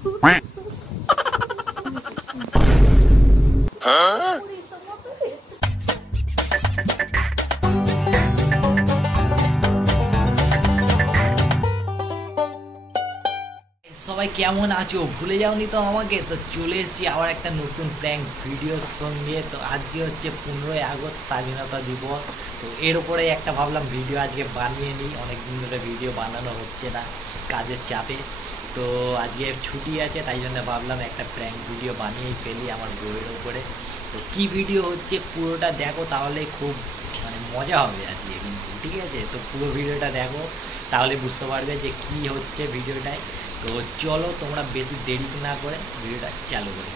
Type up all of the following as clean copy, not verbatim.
সবাই কেমন আছো? ভুলে যাওনি তো আমাকে? তো চলে এসেছি আবার একটা নতুন প্র্যাঙ্ক ভিডিওর সঙ্গে। তো আজকে হচ্ছে 15ই আগস্ট, স্বাধীনতা দিবস। তো এর উপরে একটা ভাবলাম ভিডিও আজকে বানিয়ে নিই। অনেকদিন ধরে ভিডিও বানানো হচ্ছে না কাজের চাপে। তো আজকে ছুটি আছে, তাই জন্য ভাবলাম একটা প্র্যাঙ্ক ভিডিও বানিয়েই ফেলি আমার বইয়ের উপরে। তো কী ভিডিও হচ্ছে পুরোটা দেখো, তাহলে খুব মজা হবে আজকে কিন্তু, ঠিক আছে? তো পুরো ভিডিওটা দেখো, তাহলে বুঝতে পারবে যে কী হচ্ছে ভিডিওটায়। তো চলো তোমরা বেশি দেরি না করে ভিডিওটা চালু করি।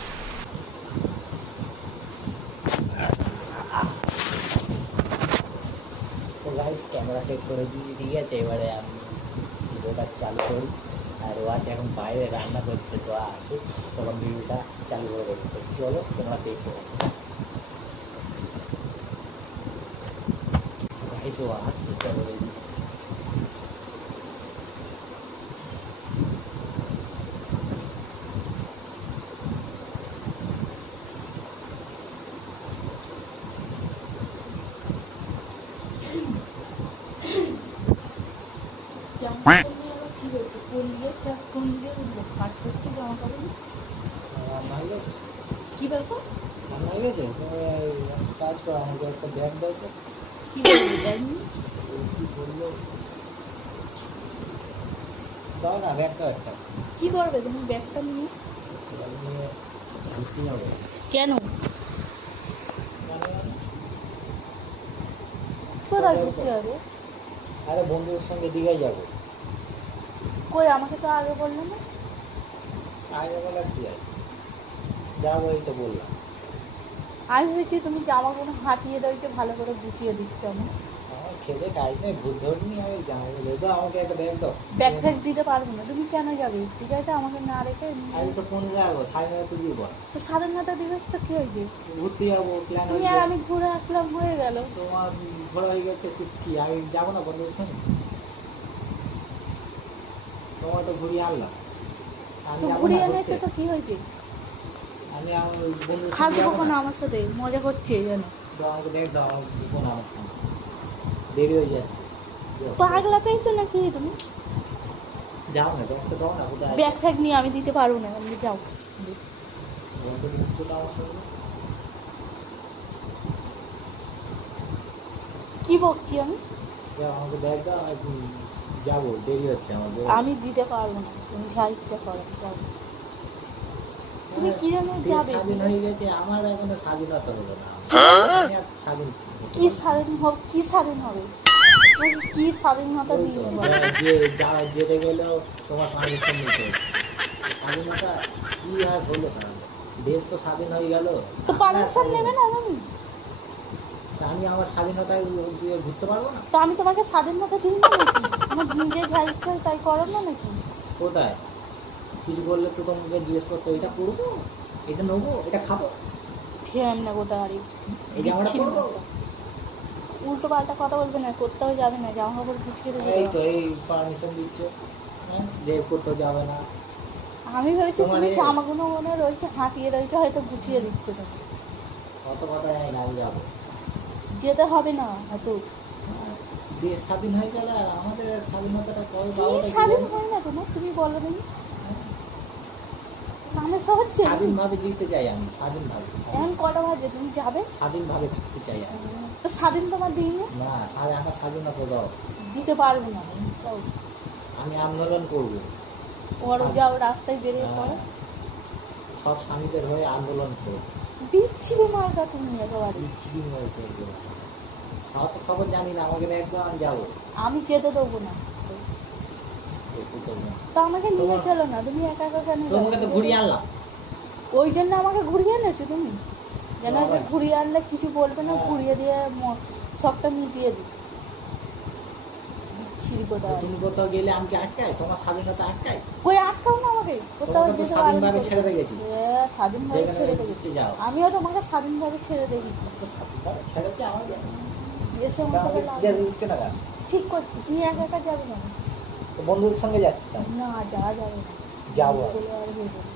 তো গাইস ক্যামেরা সেট করে দিয়েছি, ঠিক আছে? এবারে আমি ভিডিওটা চালু করি। আর ও আছে এখন বাইরে রান্না করছে, তো আসুক তখন ভিডিওটা চালু করে দেবো। তো চলো তোমরা দেখো। গাইস ও আসছে, চলো দেখি। কি ব্যাপার? কাজ করো, আমাকে একটা ব্যাগ দাও তো। কি বললো দাও না ব্যাগটা একটা। কি করবে তুমি ব্যাগটা নিয়ে? ঘুরতে যাবো। কেন? কোথায় ঘুরতে হবে? আরে বন্ধুদের সঙ্গে দীঘায় যাবো। কই আমাকে তো আগে বললে না। আগে বলার কি আছে, যাবো এই তো বললাম। আমি ভেবেছি তুমি জামাগুলো হাতিয়ে দিয়েছো, ভালো করে গুছিয়ে দিচ্ছ। আমার খেতে কাজ নেই, ভূত ধরনি। আমি জামা দাও, আমাকে একটা ব্যাগ দাও। ব্যাগ ফ্যাগ দিতে পারবো না। তুমি কেন যাবে দীঘাতে আমাকে না রেখে? আজ তো 15 আগস্ট, স্বাধীনতা দিবস। তো স্বাধীনতা দিবস তো কি হয়েছে? ঘুরতে যাবো প্ল্যান। তুমি আর আমি ঘুরে আসলাম, হয়ে গেল। তোমার ঘোরা হয়ে গেছে, তুই কি আমি যাবো না বন্ধুদের সঙ্গে? তোমার তো ঘুরিয়ে আনলাম। তো ঘুরিয়ে এনেছে তো কি হয়েছে? আমি আমার বন্ধুদের খাবো কখনো আমার সাথে? মজা হচ্ছে জানো? আমাকে ব্যাগ দাও, আমার আমার সঙ্গে দেরি হয়ে যাচ্ছে। পাগলা পেয়েছো নাকি তুমি? যাও না, ব্যাগটা দাও না। কোথায় ব্যাগ ফ্যাগ নিয়ে আমি দিতে পারবো না। আমি যাও। আমার সঙ্গে কি বকছি আমি? আমাকে ব্যাগ দাও, যাবো, দেরি হচ্ছে আমার। আমি দিতে পারবো না, তুমি যা ইচ্ছা করো যাও। তুমি কি জন্য যাবে? স্বাধীন হয়ে গেছে, আমার এখনো স্বাধীনতা হলো না। স্বাধীন কি স্বাধীন হবে? কি স্বাধীন হবে? কি স্বাধীনতা দিয়ে যেতে গেলেও তোমার পারমিশন নিতে হবে। স্বাধীনতা কি আর হলো? দেশ তো স্বাধীন হয়ে গেল, তো পারমিশন নেবে না তুমি? আমি আমার স্বাধীনতা দিয়ে ঘুরতে পারবো না? তো আমি তোমাকে স্বাধীনতা দিই না নাকি? আমার নিজের যা ইচ্ছা তাই করো না নাকি? কোথায় কিছু বললে তো তোমাকে জিজ্ঞেস করতো, এটা করবো, এটা নেবো, এটা খাবো, ঠেম না গোটা গাড়ি। এই জামাটা করবো। উল্টো পাল্টা কথা বলবে না, করতেও যাবে না, জামা কাপড় গুছিয়ে দেবে। এই তো এই পারমিশন দিচ্ছ, যে করতেও যাবে না। আমি ভেবেছি তুমি জামাগুলো মনে রয়েছে হাতিয়ে রয়েছে, হয়তো গুছিয়ে দিচ্ছে তুমি। কত কথা জানি না, আমি যাবো। যেতে হবে না এত। দেশ স্বাধীন হয়ে গেলে আর আমাদের স্বাধীনতাটা কবে পাবো? স্বাধীন হয় না তোমার? তুমি বলো দেখি সমস্যা হচ্ছে? স্বাধীনভাবে জিতে চাই আমি, স্বাধীনভাবে। এখন কটা বাজে? তুমি যাবে? স্বাধীনভাবে থাকতে চাই আমি। তো স্বাধীন তোমার দিই না? না, আমার স্বাধীনতা দাও। দিতে পারবো না। আমি আন্দোলন করবো। করো, যাও রাস্তায় বেরিয়ে পড়ো। সব স্বামীদের হয়ে আন্দোলন করবো। বিচ্ছিরি মার্কা তুমি একেবারে। বিচ্ছিরি হয়ে করবো। আমার তো খবর জানি না, আমাকে একদম আমি যাবো। আমি যেতে দেবো না। তো আমাকে নিয়ে চলো না, তুমি একা একা কেন? তোমাকে তো ঘুরিয়ে আনলাম। ওই জন্য আমাকে ঘুরিয়ে এনেছো তুমি? যেন ঘুরিয়ে আনলে কিছু বলবে না, ঘুরিয়ে দিয়ে সবটা মিটিয়ে দিই। বিচ্ছিরি কোথায়? তুমি কোথাও গেলে আমাকে আটকায়? তোমার স্বাধীনতা আটকায়? ওই আটকাও না আমাকে কোথাও। স্বাধীনভাবে ছেড়ে রেখেছি। স্বাধীনভাবে ছেড়ে রেখেছি, আমিও তোমাকে স্বাধীনভাবে ছেড়ে রেখেছি। ছেড়েছি আমাকে এসে ঠিক করছি, তুমি একা একা যাবে না। তো বন্ধুদের সঙ্গে যাচ্ছি তো না যাওয়া যাবে না। যাবো। বলে আর হয়ে যাবে।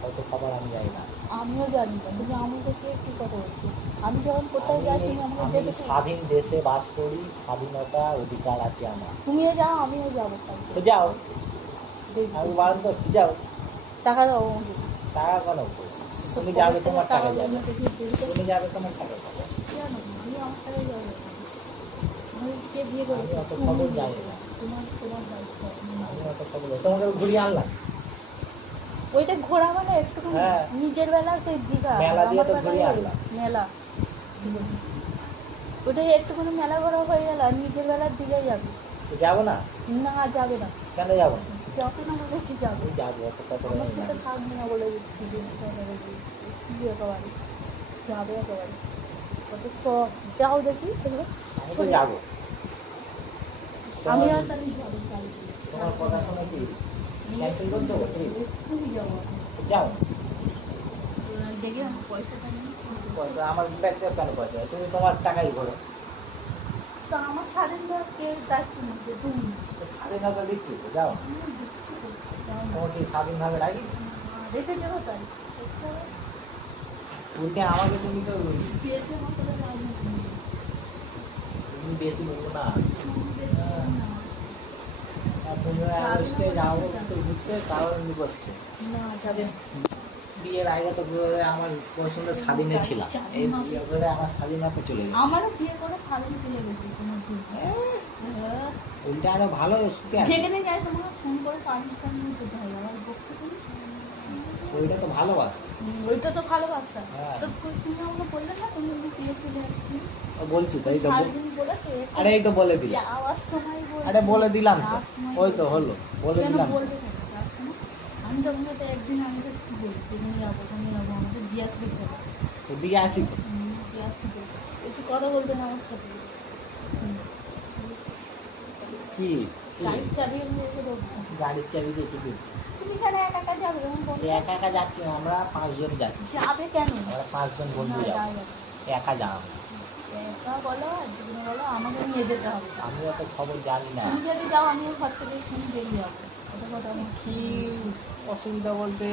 হয়তো খবর আমি যাই না। আমিও জানি না তুমি আমাদেরকে কি কথা বলছো। আমি যখন কোথাও যাই তুমি আমাকে আমি দেখেছো। স্বাধীন দেশে বাস করি, স্বাধীনতা অধিকার আছে আমার। তুমিও যাও আমিও যাবো তাহলে। তো যাও, দেখবো। আমি বারণ করছি যাও। টাকা দাও আমাকে। টাকা কেন? তুমি যাবে তোমার টাকা যাবে, তুমি যাবে তোমার টাকা যাবে। কেন? আমি আমার টাকায় যাবো। আমি কে বিয়ে করে? আমি অত খবর জানি না। তোমার দায়িত্ব। আমি অত খবর জানি না। তোমাকে ঘুরিয়ে আনলাম। ওইটা ঘোরা মানে একটুখানি হ্যাঁ। নিজের বেলা সেই দীঘা মেলা দিয়ে আমার তো বেলায় ঘুরিয়ে আনলাম। মেলা ওটা একটুখানি মেলা ঘোরা হয়ে গেল আর নিজের বেলার দীঘায় যাবে। তো যাবো না? না যাবে না। কেন যাবো না? যখন আমার কাছে যাবে আমি যাবো, অত কথা আমার বলি না। সাথে থাকবে না বলে দিচ্ছি একেবারে যাবে একেবারে কত সব যাও দেখি দেখবে আমি তো যাবো। আমি আর তাহলে যাবো তোমার কথা শুনে কি ক্যান্সেল করে দেবো? তুমি যাবো যাও। দেখি আমার পয়সাটা নেই পয়সা আমার ব্যাগ কেন পয়সা? তুমি তোমার টাকাই ঘোরো। তো আমার স্বাধীনভাবে কে দায়িত্ব নিচ্ছে তুমি তো স্বাধীনতা দিচ্ছি তো, যাও। আমি দিচ্ছি তো যাও না। তোমাকে স্বাধীনভাবে রাখি? রেখে যাবো তাই উল্টে আমাকে তুমি তো পেয়েছে মতো রাজনীতি তুমি বেশি বলবো না। আর 15 আগস্টে যাবো তো ঘুরতে, কারণ করছে না যাবে বিয়ের আগে তো আমার পছন্দ স্বাধীনে ছিলাম, এই বিয়ে করে আমার স্বাধীনতা চলে গেছে। আমারও বিয়ে করে স্বাধীন চলে গেছে তোমার জন্য হ্যাঁ। উল্টে আরো ভালো সুখে আছে। যেখানে যাই তোমাকে ফোন করে পারমিশন নিয়ে যেতে হয় আমার বকতে তুমি ওইটা তো ভালোবাসা। ওইটা তো ভালোবাসা হ্যাঁ। তো তুমি আমাকে বললে না তুমি বিয়ে চলে যাচ্ছি ও বলছি তো, এই তো স্বাধীন বলেছে আরে এই তো বলে দিলাম। যাওয়ার সময় বলছে আরে বলে দিলাম তো, যাওয়ার সময় ওই তো হলো বলে কেন দিলাম। বলবে কেন যাওয়ার সময়? আমি তখন তো একদিন আগে তো কি বলি তুমি যাবো আমাকে দিয়ে আসবে খেলো তো দিয়ে আসি তো। দিয়ে আসছি তো বেশি কথা বলবে না আমার সাথে কি কি? গাড়ির চাবি আমি রেখে দেবো গাড়ির চাবি দিয়ে কি করবি? তুমি কেন একা একা যাবে এরকম বলবে? একা একা যাচ্ছি না, আমরা 5 জন যাচ্ছি। যাবে কেন আমরা 5 জন বন্ধু না, যাবো, যাবে না। একা যাবো। একা বলো আর তুমি বলো আমাকে নিয়ে যেতে হবে আমি অত খবর জানি না। তুমি যদি যাও আমিও ঘর থেকে তুমি বেরিয়ে যাবো ওটা কথা আমার কি অসুবিধা বলতে?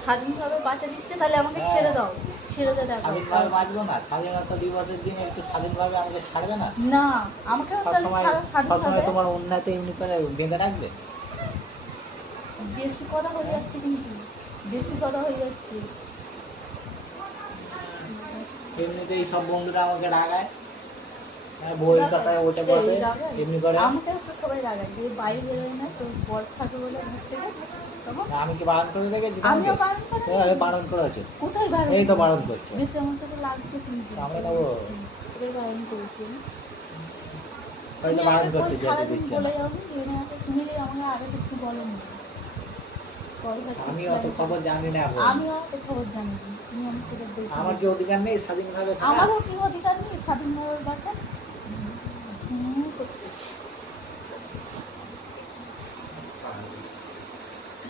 স্বাধীনভাবে বাঁচা দিচ্ছে তাহলে আমাকে হ্যাঁ। ছেড়ে দাও ছেড়ে দে দেখো স্বাধীনভাবে বাঁচবো না? স্বাধীনতা দিবসের দিন একটু স্বাধীনভাবে আমাকে ছাড়বে না? না আমাকে তাহলে সবসময় ছাড়ো স্বাধীনভাবে সবসময় তোমার উন্নতি এমনি করে বেঁধে রাখবে? বেশি কথা হয়ে যাচ্ছে কিন্তু বেশি কথা হয়ে যাচ্ছে এমনিতেই সব বন্ধুরা আমাকে রাগায়, বইয়ের কথায় ওঠে বসে এমনি করে। আমাকে তো সবাই রাগায় যে বাইরে বেরোয় না তো বর থাকে বলে ঘর থেকে তখন আমি কি বারণ করে রেখেছি? আমিও বারণ করে তোমাকে বারণ করেছে? কোথায় বারণ এই তো বারণ করছে। বেশি আমার সাথে লাগছে কিন্তু আমরা নেবো। কোথায় বারণ করেছি হয়তো বারণ করছে যেতে সারাদিন দিচ্ছে বলে না। যাবো তুমি আমাকে আগে কিছু বলেনি আমি অত খবর জানি না এখন। আমিও অত খবর জানি না তুমি আমার সাথে বেশি আমার কি অধিকার নেই স্বাধীনভাবে থাকার? আমারও কি অধিকার নেই স্বাধীনভাবে বাঁচা করতেছি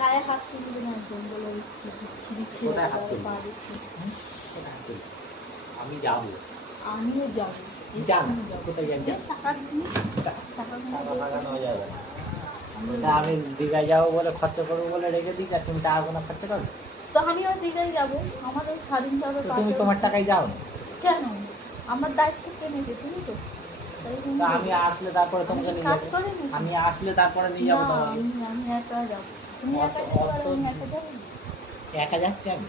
গায়ে হাত তুলবে না একদম বলে দিচ্ছি কোথায় হাত তুলবে? পা দিচ্ছি আমি যাবো। আমিও যাবো যান কোথায় যান? যান। টাকা দিন টাকা টাকা ফাঁকা নেওয়া যাবে না। ওটা আমি দীঘায় যাবো বলে খরচা করবো বলে রেখে দিই, আর তুমি টাকা কোনো খরচা করবে? তো আমিও দীঘায় যাবো আমাদের স্বাধীনভাবে তো তুমি তোমার টাকায় যাও না? কেন আমার দায়িত্ব কে নেবে তুমি তো তাই তুমি তা আমি আসলে তারপরে তোমাকে আমি নিয়ে কাজ যাবো। করি নাকি? আমি আসলে তারপরে নিয়ে যাবো না, তোমাকে। আমি একা যাবো তুমি একা যেতে পারো আমি একা যাবো না। একা যাচ্ছি আমি?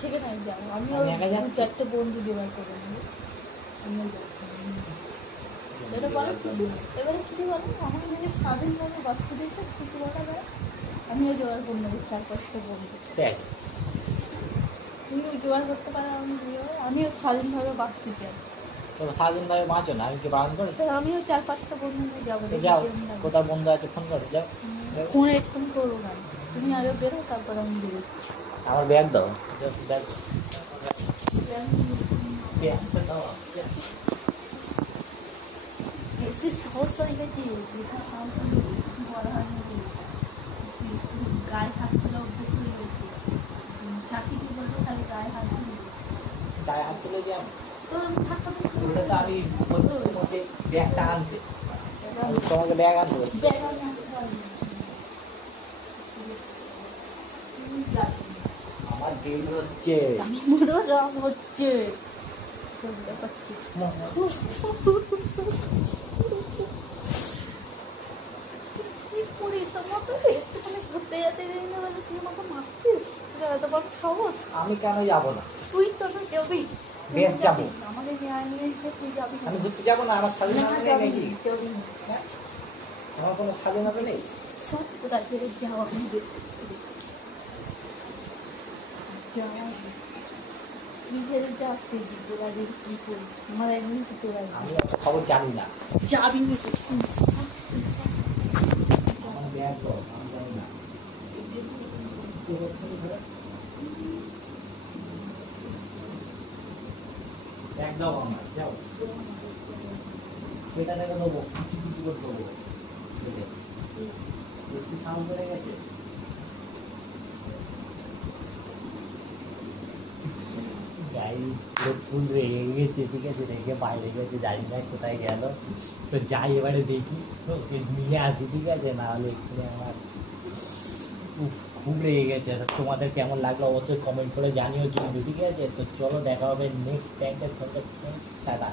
সেখানে আমি যাবো আমি আমি একা যাচ্ছি? 2-4টে বন্ধু জোগাড় করে নেবো আমিও যাবো এটা বলো কিছু এবারে কিছু বলো আমাকে যদি স্বাধীনভাবে বাঁচতে দিয়েছে কিছু বলা যায় আমিও জোগাড় করে নেবো 4-5টা বন্ধু দেখ, তুমি জোগাড় করতে পারো আমিও স্বাধীনভাবে বাঁচতে চাই তোমরা স্বাধীনভাবে বাঁচো না, আমি কি বারণ করেছি? তো আমিও 4-5টা বন্ধু নিয়ে যাবো তো দেখি যাও, কেমন লাগে। কোথায় বন্ধু আছে ফোন করো, যাও। ফোন এক্ষুনি করবো না তুমি আগে বেরো তারপর আমি বেরোচ্ছি আমার ব্যাগ দাও, ব্যাগ ব্যাগটা দাও। বেশি সাহস হইলে কি বেশি সাহস হইলে কিছু বলা হয় না গায়ে হাত তোলা অভ্যেস হয়ে গেছে চাকরিকে বলবো তাহলে গায়ে হাত তুলবে গায়ে হাত তুলে যাও। তো আমি থাকতে ওটা তো আমি বলছি তোমাকে ব্যাগটা আনতে। আমি তোমাকে ব্যাগ আনতে বলছি। ব্যাগ আমি আনতে পারবো না। আমার দেরি হচ্ছে। আমারও রাগ হচ্ছে। চলতে পারছি। কি করিস আমাকে? একটুখানি ঘুরতে যেতে দেরি না বলে তুই আমাকে মারছিস? তোর এত বড় সাহস? আমি কেন যাবো না? তুই তো যাবি। বেশ যাবো। আমাদের নিয়ে তুই যাবি না। আমি ঘুরতে যাবো না? আমার স্বাধীনতা না, নেই যাবি নাকি? না, যাবি না। হ্যাঁ? আমার কোনো স্বাধীনতা নেই? সত্যটা ফেরত যাওয়া আমি দেখতে যাওয়া কি ফেরত যাস তুই তোরা যে কি করি আমার একদিন কি তোরা আমি এত খবর জানি না। যাবি না আমার ব্যাগ তো আমি জানি না। ব্যাগ দাও আমার, যাও। এটা থেকে দেবো, কিছু করে দেবো। বেশি সাউন্ড করে গেছে। গাইস পুরো ফুল রেগে গেছে, ঠিক আছে, রেগে বাইরে গেছে, জানি না কোথায় গেল। তো যাই এবারে দেখি, ওকে নিয়ে আসি, ঠিক আছে, না হলে এখানে আমার খুব রেগে গেছে। তোমাদের কেমন লাগলো অবশ্যই কমেন্ট করে জানিও কিন্তু, ঠিক আছে। তো চলো দেখা হবে নেক্সট প্র্যাঙ্কের সঙ্গে। টাটা।